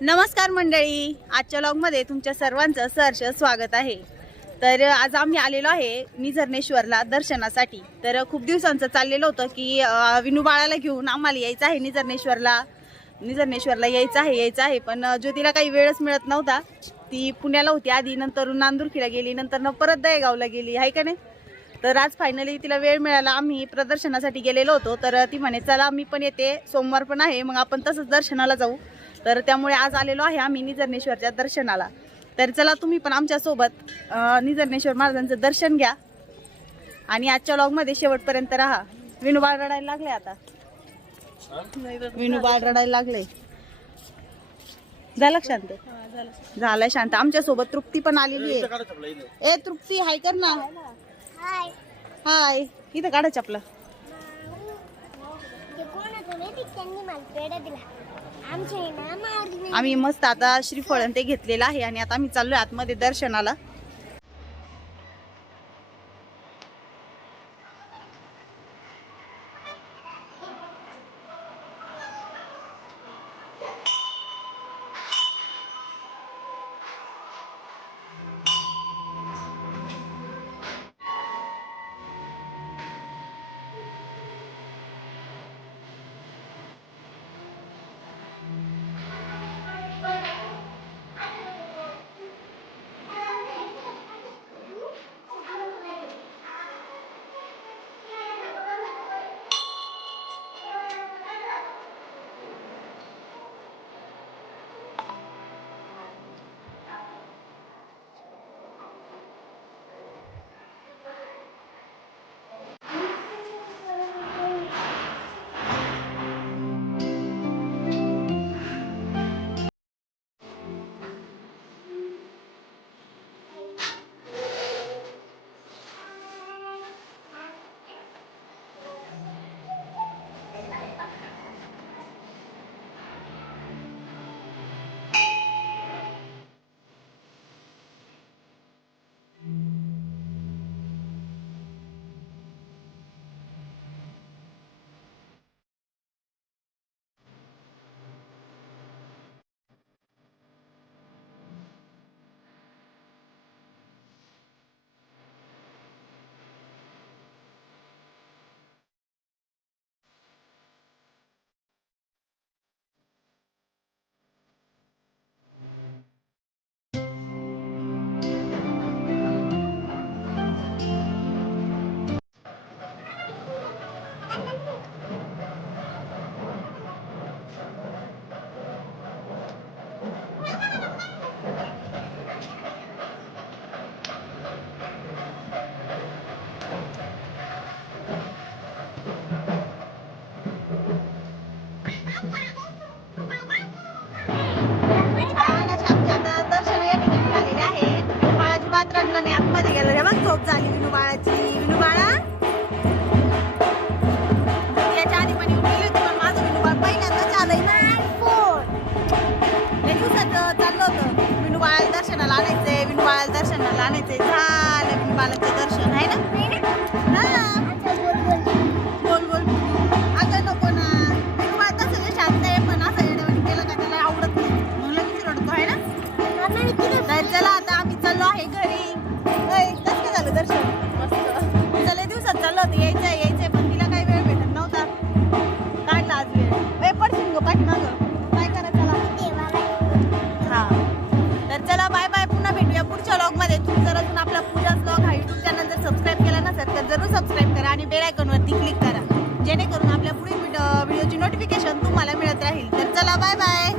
नमस्कार मंडळी, आजच्या व्लॉगमध्ये तुमच्या सर्वांचं सहर्ष स्वागत आहे। तर आज आम्ही आलेलो आहे निझर्णेश्वरला दर्शनासाठी। तर खूप दिवसांचं चाललेलं होतं की विनू बाळाला घेऊन आम्हाला यायचं आहे निझर्णेश्वरला यायचं आहे पण ज्योतीला काही वेळच मिळत नव्हता। ती पुण्याला होती आधी, नंतर नांदुरखीला गेली, नंतर परत दहेगावला गेली आहे का नाही। तर आज फायनली तिला वेळ मिळाला, आम्ही प्रदर्शनासाठी गेलेलो होतो। तर ती म्हणे चला मी पण येते, सोमवार पण आहे, मग आपण तसंच दर्शनाला जाऊ। तर त्यामुळे आज आलेलो आहे आम्ही निझर्णेश्वरच्या दर्शनाला। तर चला तुम्ही पण आमच्या सोबत निझर्णेश्वर महाराजांचं दर्शन घ्या आणि आजच्या व्लॉगमध्ये शेवटपर्यंत राहा। विनू बाळ रडायला लागले, आता विनू बाळ रडायला लागले। झालं शांत? झालंय शांत। आमच्या सोबत तृप्ती पण आलेली आहे। ए तृप्ती, हाय कर ना। हाय हाय, इथं काढा चपला। आम्ही मस्त आता श्रीफळ ते घेतलेलं आहे आणि आता आम्ही चाललोय आतमध्ये दर्शनाला। आतमध्ये गेलो रे, मग झोप झाली विनू बाळाची। विनू बाळा याच्या आधी पण येऊन गेली होती, पण माझं विनू बाळ पहिल्यांदाच आलंय ना। लय दिवसाचं चाललं होतं विनू बाळाला दर्शनाला आणायचंय, विनू बाळाला दर्शनाला आणायचंय। झालं विनू बाळाचं दर्शन आहे ना। हा बोल बोल अगं नको ना, विनू बाळ तसं लय शांत आहे, पण असं येण्यावानी केलं का त्याला आवडत नाही, म्हणून लगेच रडतो आहे ना। तर चला आता आम्ही चाललो आहे घरी। कसं काय झालं दर्शन? मस्त। चला दिवसात चाललं होतं यायचंय, पण तिला काही वेळ भेटत नव्हता, काढला आज वेळ। पडशील ग पाठीमागं, काय करायचं हा। तर चला बाय बाय, पुन्हा भेटूया पुढच्या व्लॉगमध्ये। तुम्ही जर अजून आपला पूजा व्लॉग हा युट्यूब चॅनल जर सबस्क्राईब केला नसेल तर जरूर सबस्क्राईब करा आणि बेल आयकॉनवरती क्लिक करा, जेणेकरून आपल्या पुढील व्हिडिओची नोटिफिकेशन तुम्हाला मिळत राहील। तर चला बाय बाय।